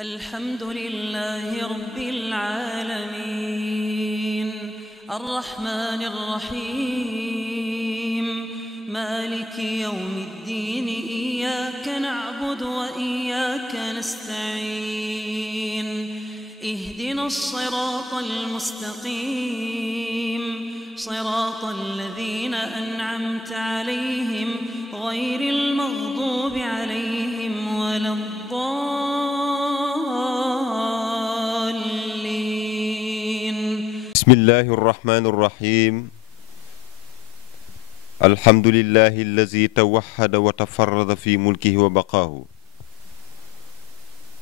الحمد لله رب العالمين الرحمن الرحيم مالك يوم الدين إياك نعبد وإياك نستعين اهدنا الصراط المستقيم صراط الذين أنعمت عليهم غير المغضوب عليهم ولا الضالين. بسم الله الرحمن الرحيم الحمد لله الذي توحد وتفرد في ملكه وبقاه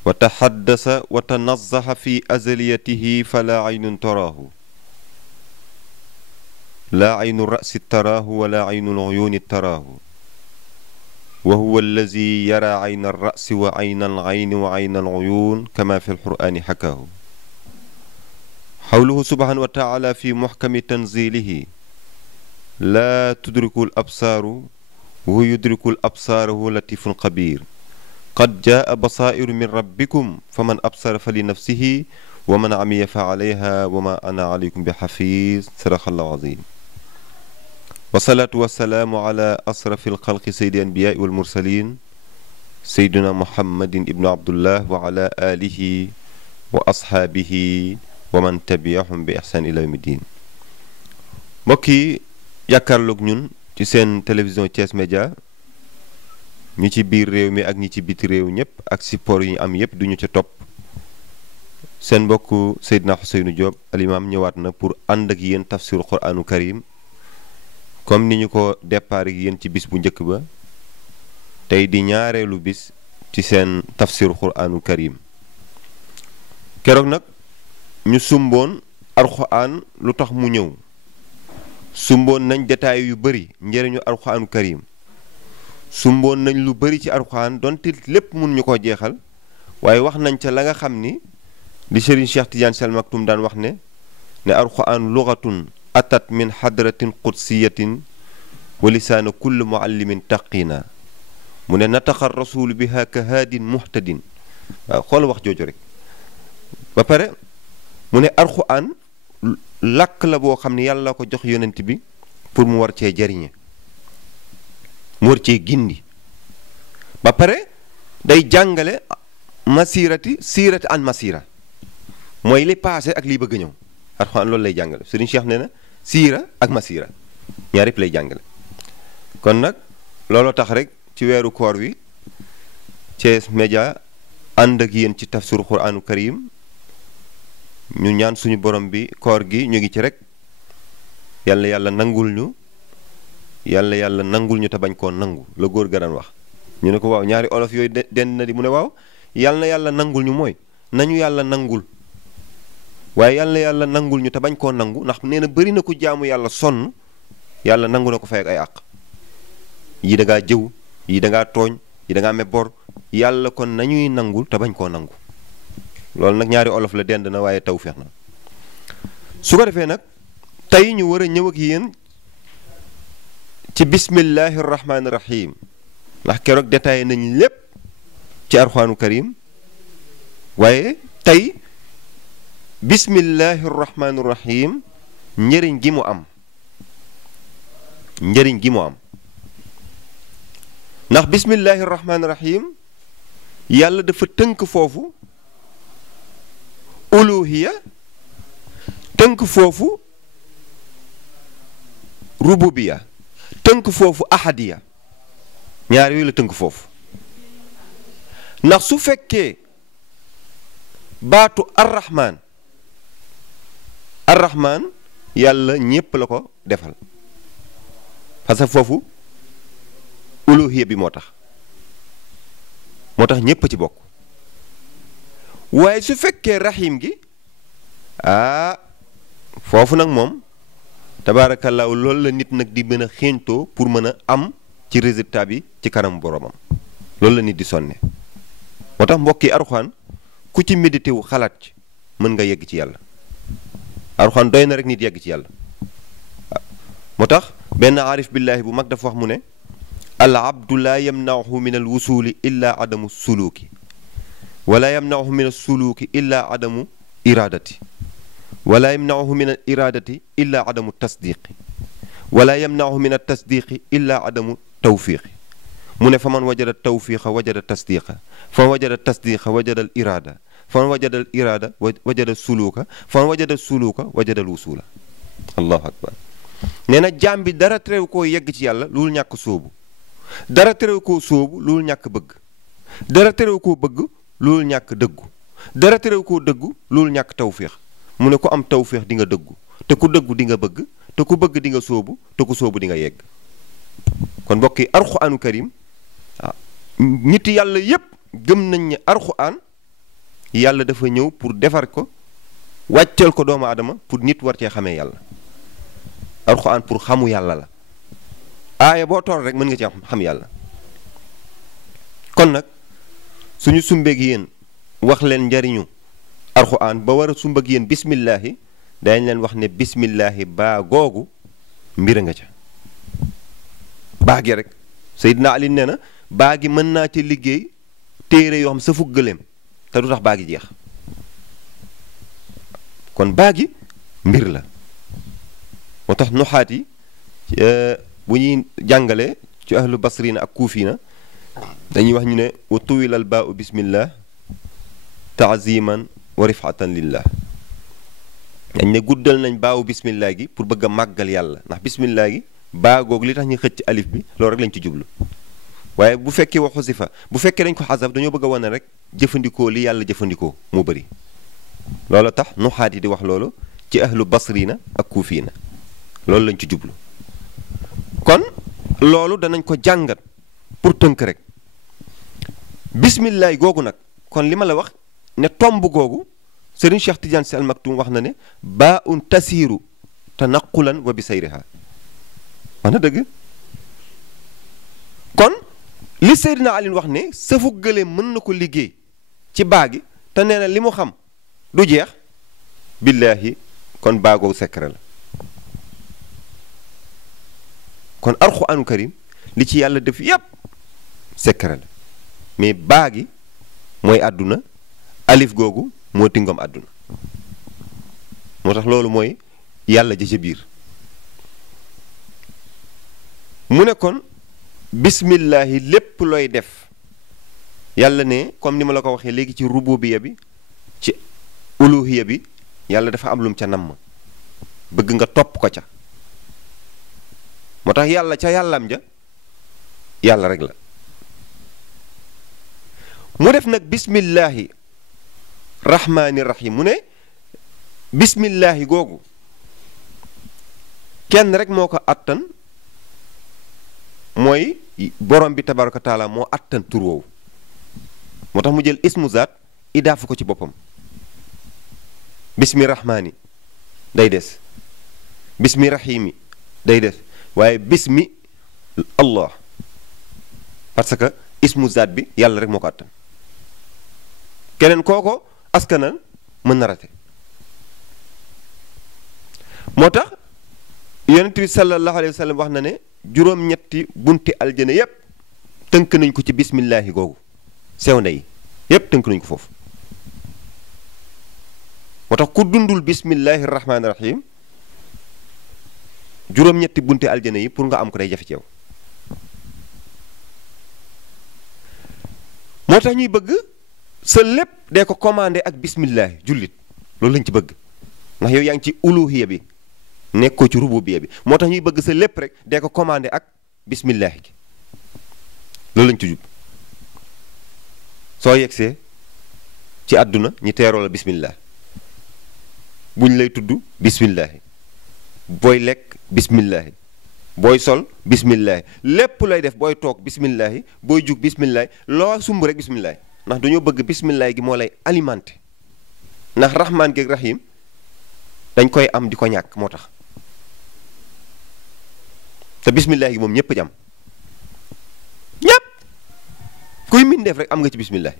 وتحدث وتنزه في أزليته فلا عين تراه لا عين الرأس تراه ولا عين العيون تراه وهو الذي يرى عين الرأس وعين العين وعين العيون كما في القرآن حكاه حوله سبحانه وتعالى في محكم تنزيله لا تدرك الأبصار وهو يدرك الأبصار وهو لطيف خبير قد جاء بصائر من ربكم فمن أبصر فلنفسه ومن عمي فعليها وما أنا عليكم بحفيظ صدق الله العظيم والصلاة والسلام على أشرف الخلق سيد الأنبياء والمرسلين سيدنا محمد ابن عبد الله وعلى آله وأصحابه ومن تبعهم بإحسان إلى يوم الدين mbokk yi jàkkaarloog ñun ci seen télévision Thiès Média ñi ci biir réew mi ak ñi ci biti réew ñëpp ak support yi ñu am yëpp duñu ca topp seen mbokk Seydina Ousseynou Diop alimaam ñëwaat na pour ànd ak yéen tafsir Qur'anu Karim comme ni ñu ko départ ak yéen ci bis bu njëkk ba tey di ñaareelu bis ci seen tafsir Qur'anu Karim keroog nag ñu sumboon Alxuraan lu tax mu ñëw sumboon nañ détail yu bari njëriñu Alxuraanu Karim sumboon nañ lu bari ci Alxuraan donte lépp mun ñu ko jeexal waaye wax nañ ca la nga xam ni di Serigne Cheikh Tidiane Sy Al Maktoum daan wax ne Alxuraan lugatun atat min hadratin qudsiyatin wa lisaana kulli muallimin taqina mu ne nataqa rasul biha ka haadin muhtadin waaw xool wax jooju rek ba pare mu ne Alxuraan làkk la boo xam ne yàlla ko jox yonent bi pour mu war cee jariñe mu war cee gindi ba pare day jàngale siirati an masira mooy li passé ak liy bëgg a ñëw Alxuraan loolu lay jàngale Serigne Cheikh nee na siira ak masira ñaar yëpp lay jàngale kon nag looloo tax rek ci weeru koor wi Thiès Média ànd ak yéen ci tafsir Qur'anu Karim ñu ñaan suñu borom bi koor gi ñu ngi ci rek yàlla nangul ñu yàlla nangul ñu te bañ koo nangu la góor ga daan wax ñu ne ko waaw ñaari olof yooyu dend na di mu ne waaw yàlla nangul ñu mooy nañu yàlla nangul waaye yàlla nangul ñu te bañ koo nangu ndax nee na bëri na ko jaamu yàlla sonn yàlla nangu na ko fay ak ay àq yi da ngaa jëw yi da ngaa tooñ yi da ngaa mebor yàlla kon nañuy nangul te bañ koo nangu loolu nag ñaari olof la dend na waaye taw feex na su ko defee nag tey ñu war a ñëw ak yéen ci bismillahi rahmaani rahim ndax keroog détaillé nañ lépp ci Alxuraanu Karim waaye tey bismillahi rahmaani rahim njëriñ gi mu am ndax bismillahi rahmaani rahim yàlla dafa tënk foofu uluhiya tënk foofu rububiya tënk foofu ahadiya ñaar yooyu la tënk foofu ndax su fekkee baatu arrahman yàlla ñépp la ko defal parce que foofu uluhiya bi moo tax ñépp ci bokk waaye su fekkee rahim gi foofu nag moom tabaarakallaahu loolu la nit nag di mën a xéentoo pour mën a am ci résultat bi ci kanam boromam loolu la nit di sonne moo tax mbokk yi Alxuraan ku ci médité wu xalaat ci mën nga yegg ci yàlla Alxuraan doy na rek nit yegg ci yàlla moo tax benn aarif billaahi bu mag dafa wax mu ne al abdu laa yamna'uhu min al wusuli illa adamu suluki wala yamnauhu min assuluuki illa adamu iradati wala yamnauhu min al iradati illa adamu tasdiqi wala yamnauhu min al tasdiqi illa adamu tawfiqi mu ne fa man wajada tawfiqa wajada tasdiqa fa man wajada tasdiqa wajada al irada fa man wajada al irada wajada suluuka fa man wajada suluuka wajada al wusula allahu akbar nee na jaam bi dara terew koo yegg ci yàlla loolu ñàkk sóobu dara terew koo sóobu loolu ñàkk bëgg dara terew koo bëgg loolu ñàkk dëggu dara terew koo dëggu loolu ñàkk tawféex mu ne ku am tawféex di nga dëggu te ku dëggu di nga bëgg te ku bëgg di nga sóobu te ku sóobu di nga yegg kon mbokk yi alxuraanu karim nit yàlla yépp gëm nañ ne alxuraan yàlla dafa ñëw pour defar ko wàccal ko doomu aadama pour nit war cee xamee yàlla alxuraan pour xamu yàlla la aaya boo toll rek mën nga ci xam yàlla kon nag suñu sumbeeg yéen wax leen njariñu alxuraan ba war a sumbeeg yéen bismillaahi dañ leen wax ne bismillaahi baa googu mbir nga ca baa gi rek Seydina Ali nee na baa gi mën naa ci liggéey téere yoo xam sa fukk gëléem te du tax baa gi jeex kon baa gi mbir la moo tax nuxaat yi bu ñuy jàngale ci ahlu basrina ak kuufina dañuy wax ñu ne wa tuwilal baa u bismillah taaziman wa rifatan lillah dañ ne guddal nañ baawu bismillah gi pour bëgg a màggal yàlla ndax bismillah gi baa googu li tax ñu xëcc alif bi loolu rek lañ ci jublu waaye bu fekkee waxu si fa bu fekkee dañ ko xasaf dañoo bëgg a wane rek jëfandikoo li yàlla jëfandikoo moo bëri loolu tax nuxaat yi di wax loolu ci ahlu basrina ak kuufina loolu lañ ci jublu kon loolu danañ ko jàngat pour tënk rek bismillahi googu nag kon li ma la wax ne tomb googu Serigne Cheikh Tidiane Sy Al Maktoum wax na ne baa un tasiiru tanaqulan wa bi sayriha wax na dëgg kon li Seydina Ali wax ne sëfu gëléem mën na ko liggéey ci baa gi te nee na li mu xam du jeex billaahi kon baa googu secret la kon alxuraanu karim li ci yàlla def yépp secret la mais baa gi mooy àdduna alif googu moo tingom àdduna moo tax loolu mooy yàlla ja ca biir mu ne kon bismillaahi lépp looy def yàlla ne comme ni ma la ko waxee léegi ci rububiya bi ci uluhiya bi yàlla dafa am lum ca namm bëgg nga topp ko ca moo tax yàlla ca yàllam ja yàlla rek la mu def nag bismillaahi rahmaani rahim mu ne bismillaahi googu kenn rek moo ko attan mooy borom bi tabaraka taala moo attan tur woowu moo tax mu jël ismu zaat idaafu ko ci boppam bismi rahmaani day des bismi rahimi day des waaye bismi allah parce que ismu zaat bi yàlla rek moo ko attan keneen kooko askanal mën na rate moo tax yonent bi sallallahu alayhi wa sallam wax na ne juróom-ñetti bunti aljana yépp tënk nañ ko ci bismillaahi googu sew na yi yépp tënk nañ ko foofu moo tax ku dundul bismillaahi rahmaani rahim juróom-ñetti bunti aljana yi pour nga am ko day jafe ci yow moo tax ñuy bëgg sa lépp dee ko commandé ak bismillaahi jullit loolu lañ ci bëgg ndax yow yaa ngi ci uluhiya bi nekkoo ci rububiya bi moo tax ñuy bëgg sa lépp rek dee ko commandé ak bismillaahi gi loolu lañ ci jub soo yegsee ci àdduna ñi teeroo la bismillah buñ lay tudd bismillaahi booy lekk bismillaahi booy sol bismillaahi lépp lay def booy toog bismillaahi booy jug bismillaahi loo sumb rek bismillaahi ndax dañoo bëgg bismillaahi gi moo lay alimenté ndax rahmaan gi ak rahim dañ koy am di ko ñàkk moo tax te bismillaahi gi moom ñépp jam ñépp kuy min def rek am nga ci bismillaahi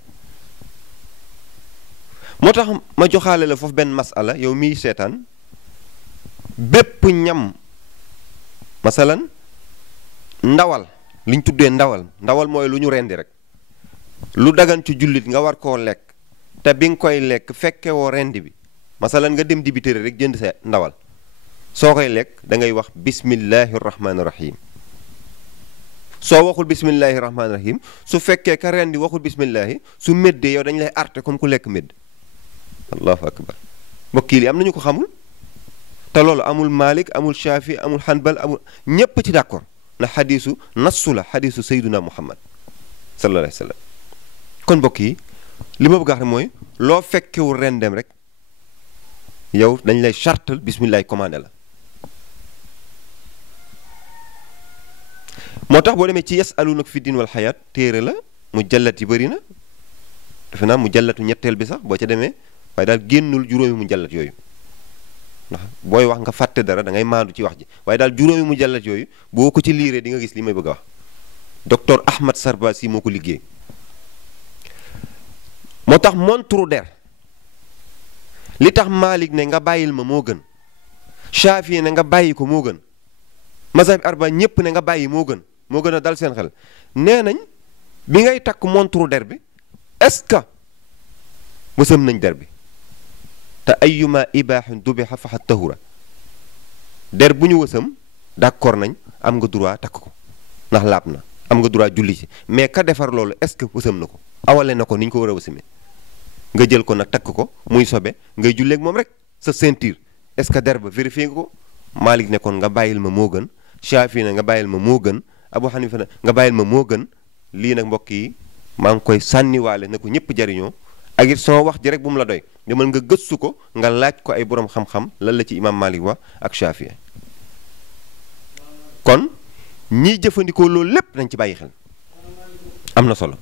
moo tax ma joxaale la foofu benn masala yow miy seetaan bépp ñam masalan ndawal liñ tuddee ndawal mooy lu ñu rendi rek lu dagan ci jullit nga war koo lekk te bi nga koy lekk fekke woo rendi bi masalan nga dem dibiteri rek jënd sa ndawal soo koy lekk da ngay wax bismillahi rahmaani rahim soo waxul bismillahi rahmaani rahim su fekkee ka rendi waxul bismillahi su méddee yow dañ lay arte comme ku lekk médd allahu akbar mbokk yi am nañu ko xamul te loolu amul Malik amul Shafi amul Hanbal amul ñépp ci d'accord na xadiisu nassu la xadiisu sayduna Muhammad sallallahu alayhi wa sallam kon mbokk yi li ma bëgg a wax mooy loo fekkewul rendem rek yow dañ lay chartal bismillah commandé la moo tax boo demee ci yasalunaka fi diin wal xayaat téere la mu jallat yi bëri na defe naa mu jallatu ñetteel bi sax boo ca demee waaye daal génnul juróomi mu jallat yooyu ndax booy wax nga fàtte dara da ngay maandu ci wax ji waaye daal juróomi mu jallat yooyu boo ko ci liiree di nga gis li may bëgg a wax docteur Ahmad Sarbasi moo ko liggéey moo tax montre der li tax Malik ne nga bàyyil ma moo gën Shafi ne nga bàyyi ko moo gën mazhab arba ñépp ne nga bàyyi moo gën a dal seen xel nee nañ bi ngay takk montre der bi est-ce que mësam nañ der bi te ayyuma ibaaxin dubiha faxat tahura der bu ñu wësam d'accord nañ am nga droit takk ko ndax laab na am nga droit julli ci mais ka defar loolu est-ce que wësam na ko awale na ko ni ñu ko war a wësame nga jël ko nag takk ko muy sobe ngay julleeg moom rek sa ceinture est-ce que der ba vérifié nga ko Malik ne kon nga bàyyil ma moo gën Shafi ne nga bàyyil ma moo gën Abu Hanifa ne nga bàyyil ma moo gën lii nag mbokk yi maa ngi koy sànniwaale na ko ñëpp jariñoo ak it sama wax ji rek bu mu la doy demal nga gëstu ko nga laaj ko ay borom xam-xam lan la ci imam Malik wax ak Shafi kon ñiy jëfandikoo loolu lépp nañ ci bàyyi xel am na solo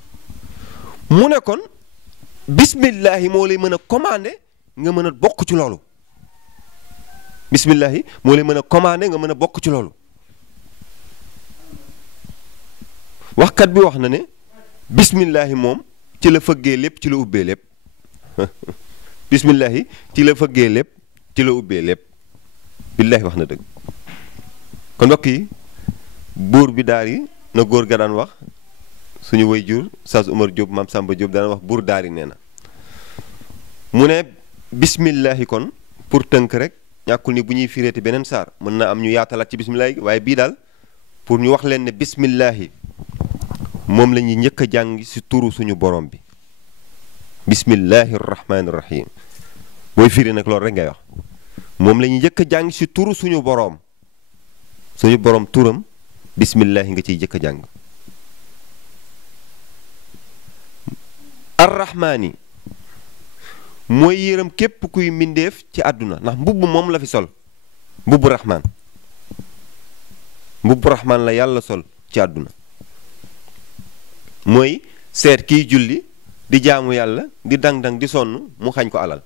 mu ne kon bismillahi moo lay mën a commandé nga mën a bokk ci loolu bismillahi moo lay mën a commandé nga mën a bokk ci loolu waxkat bi wax na ne bismillahi moom ci la fëggee lépp ci la ubbee lépp bismillahi ci la fëggee lépp ci la ubbee lépp billahi wax na dëgg kon mbokk yi buur bi daar yi na góor ga daan wax suñu way jur Saz Umar Diop maam Samba Diop daan wax buur daar yi nee na mu ne bismillahi kon pour tënk rek ñàkkul ni bu ñuy fireeti beneen saar mën na am ñu yaatalaat ci bismillahi waaye bii daal pour ñu wax leen ne bismillahi moom la ñuy njëkk a jàng ci turu suñu borom bi bismillahi rahmaani rahim booy firi nag loolu rek ngay wax moom la ñuy njëkk a jàng ci turu suñu boroom turam bismillahi nga ciy njëkk a jàng arrahmaani mooy yërëm képp kuy mbindeef ci àdduna ndax mbubb moom la fi sol mbubbu rahmaan la yàlla sol ci àdduna mooy seet kiy julli di jaamu yàlla di dang-dang di sonn mu xañ ko alal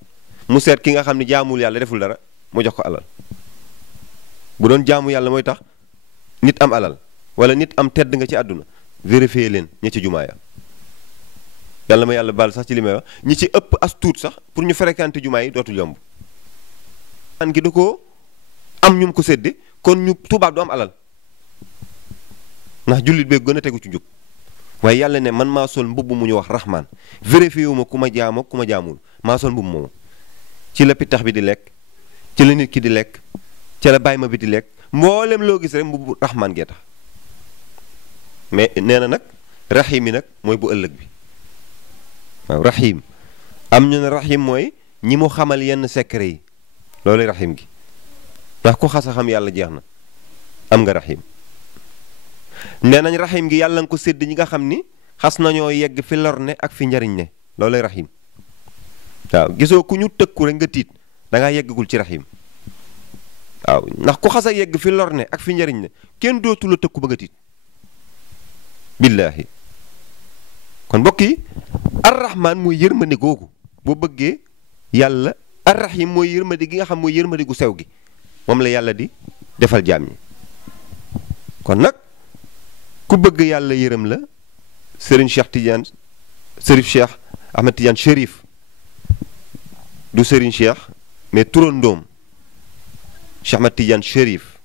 mu seet ki nga xam ne jaamul yàlla deful dara mu jox ko alal bu doon jaamu yàlla mooy tax nit am alal wala nit am tedd nga ci àdduna vérifier leen ña ci jumaa ya yàlla ma yàlla baal sax ci li may wax ñi ci ëpp as tuut sax pour ñu fréquenter jumaa yi dootul yomb an gi du ko am ñu ko sédde kon ñu tubaab du am alal ndax jullit bee gën a tegu ci njub waaye yàlla ne man maa sol mbubb mu ñu wax rahmaan vérifié wu ma ku ma jaamoo ku ma jaamul maa sol mbubb moomu ci la pittax bi di lekk ci la nit ki di lekk ci la bàyyi ma bi di lekk mboolem loo gis rek mbubb rahmaan gee tax mais nee na nag rahim yi nag mooy bu ëllëg bi waaw rahim am ñu ne rahim mooy ñi mu xamal yenn secret yi loolu rahim gi ndax ku xas a xam yàlla jeex na am nga rahim nee nañ rahim gi yàlla nga ko sédd ñi nga xam ni xas nañoo yegg fi lor ne ak fi njariñ ne loolay rahim waaw gisoo ku ñu tëkku rek nga tiit da ngaa yeggagul ci rahim waaw ndax ku xas a yegg fi lor ne ak fi njariñ ne kenn dootu la tëkku ba nga tiit billaahi kon mbokk yi arrahman mooy yërmande googu boo bëggee yàlla arrahim mooy yërmande gi nga xam mooy yërmande gu sew gi moom la yàlla di defal jaam ñi kon nag ku bëgg yàlla yërëm la Serigne Cheikh Tidiane Serif Cheikh Ahmed Tidiane Chérif du Serigne Cheikh mais turandoom Cheikh Ahmed Tidiane Chérif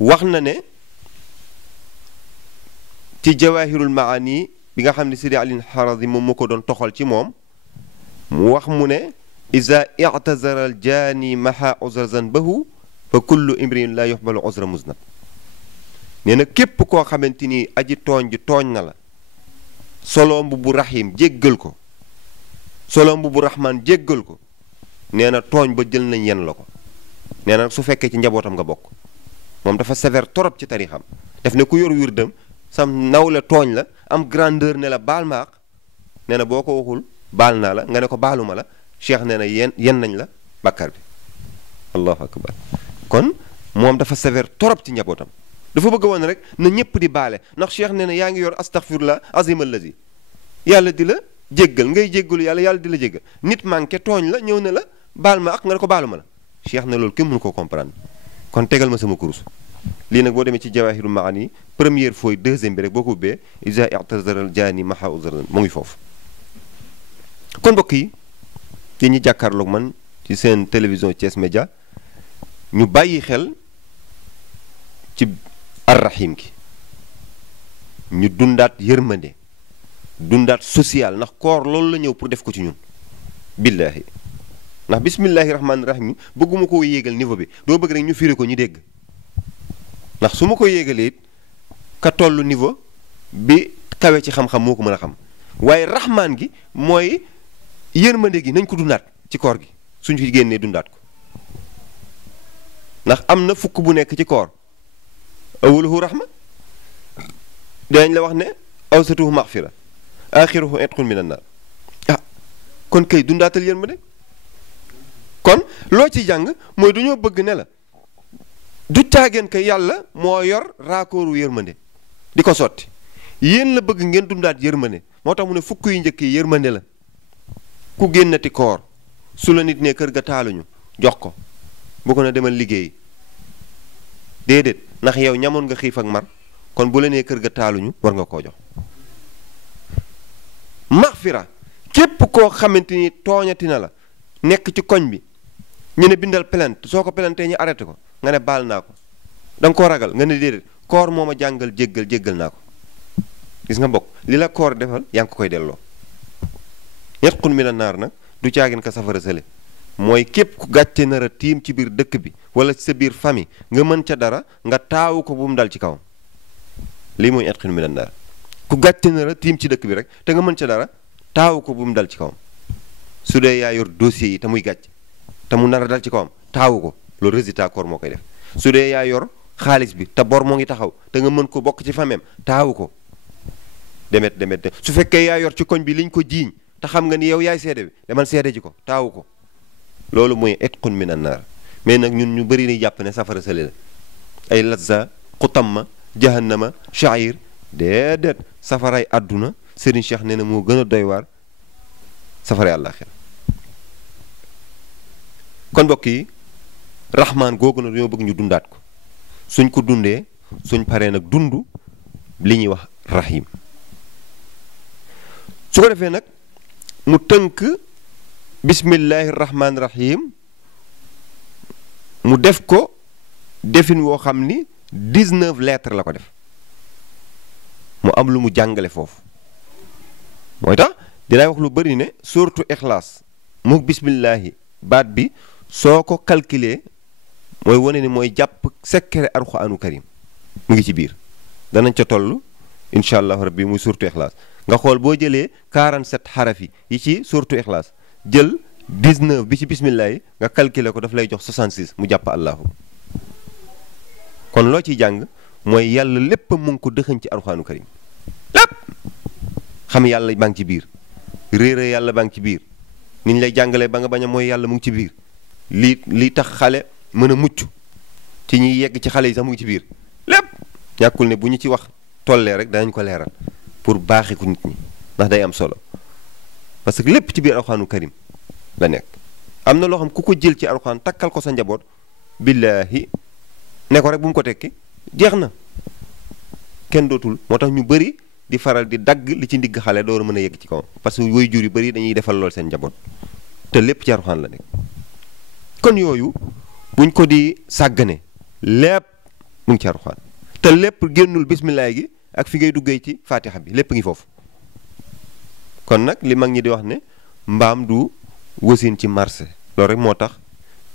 wax na ne ci Jawahirul Maani bi nga xam ne Sidi Ali Harazim moom moo ko doon toxal ci moom mu wax mu ne iza i'tazara al jaani maha uzra zanbahu fa kullu imrin la yuxbalu uzra muznab nee na képp koo xamante ni aji tooñ ji tooñ na la solo mbubbu rahim jéggal ko solo mbubbu rahman jéggal ko nee na tooñ ba jël nañ yen la ko nee na su fekkee ci njabootam nga bokk moom dafa sévère torop ci tarixam def ne ku yor wirdam sam nawle tooñ la am grandeur ne la baal ma ak nee na boo ko waxul baal naa la nga ne ko baaluma la cheikh nee na yen nañ la bàkkar bi allahu akbar kon moom dafa sévère torop ci njabootam dafa bëgg a woon rek na ñëpp di baale ndax cheikh nee na yaa ngi yor astaghfirullah azim allazi yàlla di la jéggal ngay jéggalu yàlla di la jéggal nit manqué tooñ la ñëw ne la baal ma ak nga ne ko baaluma la cheikh ne loolu kenn mënu ko comprendre kon tegal ma sama kurus lii nag boo demee ci jawaahiru maani première fois deuxième bi rek boo ko ubbee isa i'tazaral jaani maha uzran mu ngi foofu kon mbokk yi te ñi jàkkaarloog man ci seen télévision Thiès Média ñu bàyyi xel ci arrahim gi ñu dundaat yërmande dundaat social ndax koor loolu la ñëw pour def ko ci ñun billaahi ndax bismillahi rahmaani rahim bëgguma koo yéegal niveau bi doo bëgg rek ñu firi ko ñu dégg ndax su ma ko yéegalee it ka tollu niveau bi kawe ci xam-xam moo ko mën a xam waaye rahmaan gi mooy yërmande gi nañ ko dundaat ci koor gi suñ fi génnee dundaat ko ndax am na fukk bu nekk ci koor awaluhu rahma dinañ la wax ne awsatuhu maxfira axiruhu itqun minan naar kon kay dundaatal yërmande kon loo ci jàng mooy dañoo bëgg ne la du caageen ka yàlla moo yor raakooru yërmande di ko sotti yéen la bëgg ngeen dundaat yërmande moo tax mu ne fukk yu njëkk yi yërmande la ku génnati koor su la nit ne kër ga taaluñu jox ko bu ko na demal liggéey déedéet ndax yow ñamoon nga xiif ak mar kon bu la nee kër ga taaluñu war nga koo jox maxfira képp koo xamante ni tooñati na la nekk ci koñ bi ñu ne bindal plainte soo ko plaintee ñu arrêté ko nga ne baal naa ko da nga koo ragal nga ne déedéet koor moo ma jàngal jéggal naa ko gis nga mbokk li la koor defal yaa ngi ko koy delloo yatqun mina naar nag du caagin ka safara sële mooy képp ku gàcce nar a tiim ci biir dëkk bi wala ci sa biir famille nga mën ca dara nga taawu ko bu mu dal ci kawam lii mooy yatqun mina naar ku gàcce nar a tiim ci dëkk bi rek te nga mën ca dara taawu ko bu mu dal ci kawam su dee yaa yor dossier yi te muy gàcc te mu nar a dal ci kawam taawu ko loolu résultat koor moo koy def su dee yaa yor xaalis bi te bor moo ngi taxaw te nga mën ko bokk ci fameem taawu ko demet su fekkee yaa yor ci koñ bi liñ ko jiiñ te xam nga ni yow yaay seede bi demal seede ji ko taawu ko loolu mooy itqun minan naar mais nag ñun ñu bëri ni jàpp ne safara sële la ay lazza xutamma jahannama sha'ir déedéet safaray àdduna Serigne Cheikh nee na moo gën a doy waar safaray àllaaxira kon mbokk yi rahmaan googu na dañoo bëgg ñu dundaat ko suñ ko dundee suñ paree nag dund li ñuy wax rahim su ko defee nag mu tënk bismillahi rahmaani rahim mu def ko defin woo xam ni 19 lettres la ko def mu am lu mu jàngale foofu mooy tax dinaay wax lu bari ne surtout ixlaas mu bismillahi baat bi soo ko calculer mooy wane ni mooy jàpp secret alxuraanu karim mu ngi ci biir danañ ca toll incha allahu rabbi muy surtout ixlaas nga xool boo jëlee 47 xarafi yi ci surtout ixlaas jël 19 bi ci bismillah yi nga calculer ko daf lay jox 66 mu jàpp allahu kon loo ciy jàng mooy yàlla lépp mu ngi ko dëxëñ ci alxuraanu karim lépp xam yàlla baa ngi ci biir réere yàlla baa ngi ci biir ni ñu lay jàngalee ba nga bañ a mooy yàlla mu ngi ci biir lii tax xale mën a mucc ci ñuy yegg ci xale yi sax mu ngi ci biir lépp ñàkkul ne bu ñu ci wax tollee rek danañ ko leeral pour baaxi ko nit ñi ndax day am solo parce que lépp ci biir alxuraanu karim la nekk am na loo xam ku ko jël ci alxuraan takkal ko sa njaboot billaahi ne ko rek bu mu ko tekki jeex na kenn dootul moo tax ñu bëri di faral di dagg li ci ndigg xale door a mën a yegg ci kaw parce que woy jur yu bëri dañuy defal lool seen njaboot te lépp ci alxuraan la nekk kon yooyu buñ ko di sàggane lépp mu ngi ci alxuraan te lépp génnul bismillaah gi ak fi ngay duggee ci fatiha bi lépp ngi foofu kon nag li mag ñi di wax ne mbaam du wasin ci marché loolu rek moo tax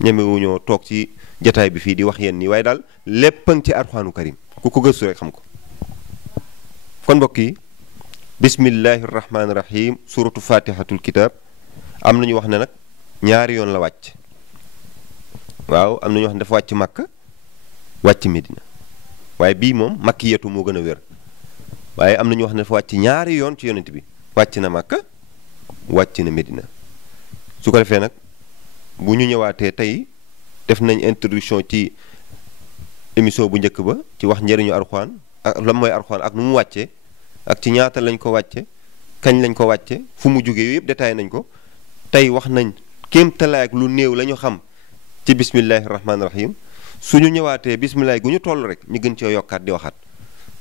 ñemewuñoo toog ci jataay bi fii di wax yenn nii waaye daal lépp a ngi ci alxuraanu karim ku ko gëstu rek xam ko kon mbokk yi bismillahi rahmaani rahim suratu fatihatul kitab am nañu wax ne nag ñaari yoon la wàcc waaw am nañu wax ne dafa wàcc Makka wàcc Medina waaye bii moom makkiyatu moo gën a wér waaye am nañu wax ne dafa wàcc ñaari yoon ci yonent bi wàcc na Makka wàcc na Medina su ko defee nag bu ñu ñëwaatee tey def nañ introduction ci émission bu njëkk ba ci wax njëriñu Alxuraan ak lan mooy Alxuraan ak nu mu wàccee ak ci ñaata lañ ko wàcce kañ lañ ko wàcce fu mu jógee yooyu yëpp détaillé nañ ko tey wax nañ kéemtalaay ak lu néew la ñu xam ci bismillahi rahmaani rahim suñu ñëwaatee bismillahi gu ñu toll rek ñu gën cee yokkaat di waxaat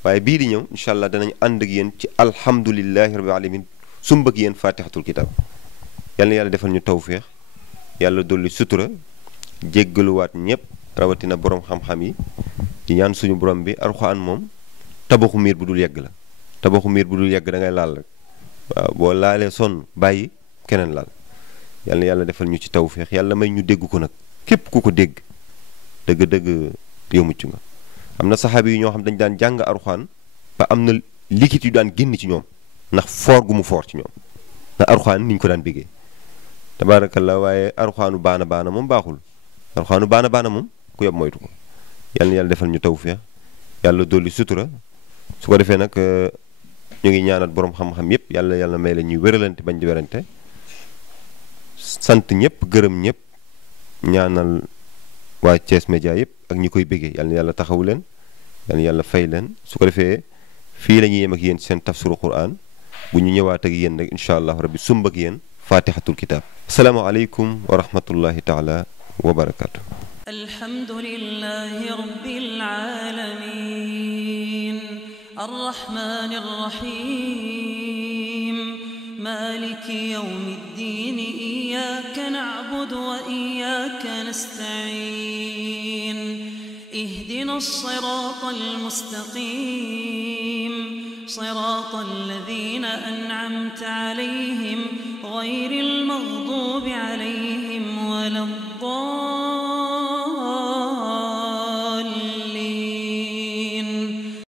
waaye bii di ñëw incha allah danañ ànd ak yéen ci alhamdulillahi rabbil alamin sumb ak yéen fatihatul kitab yal na yàlla defal ñu tawféex yàlla dolli sutura jéggaluwaat ñëpp rawatina borom xam-xam yi di ñaan suñu borom bi Alxuraan moom tabaxu miir bu dul yegg la tabaxu miir bu dul yegg da ngay laal rek waaw boo laalee sonn bàyyi keneen laal yal na yàlla defal ñu ci tawféex yàlla may ñu dégg ko nag képp ku ko dégg dëgg-dëgg yow mucc nga am na saxaabi yi ñoo xam dañ daan jàng Alxuraan ba am na liquide yu daan génn ci ñoom ndax foor gu mu foor ci ñoom ndax Alxuraan ni ñu ko daan béggee tabaarakallaa waaye Alxuraanu baana baana moom baaxul Alxuraanu baana baana moom ku yeb moytu ko yal na yàlla defal ñu tawféex yàlla dolli sutura su ko defee nag ñu ngi ñaanal borom xam-xam yépp yàlla may la ñuy wéralante bañ di werante sant ñëpp gërëm ñëpp ñaanal waa Thiès Média yëpp ak ñi koy béggee yal na yàlla taxawu leen yal na yàlla fay leen su ko defee fii la ñuy yem ak yéen seen tafsiru Qur'an bu ñu ñëwaat ak yéen rek incha allah rabbi sumb ak yéen fatihatul kitab asalaamaaleykum wa rahmatullahi taala wa barakaatu. alhamdulillahi rabbil alamin arrahmanir rahim maliki yawmiddin iyyaka na'budu wa iyyaka nasta'in اهدنا الصراط المستقيم صراط الذين أنعمت عليهم غير المغضوب عليهم ولا الضالين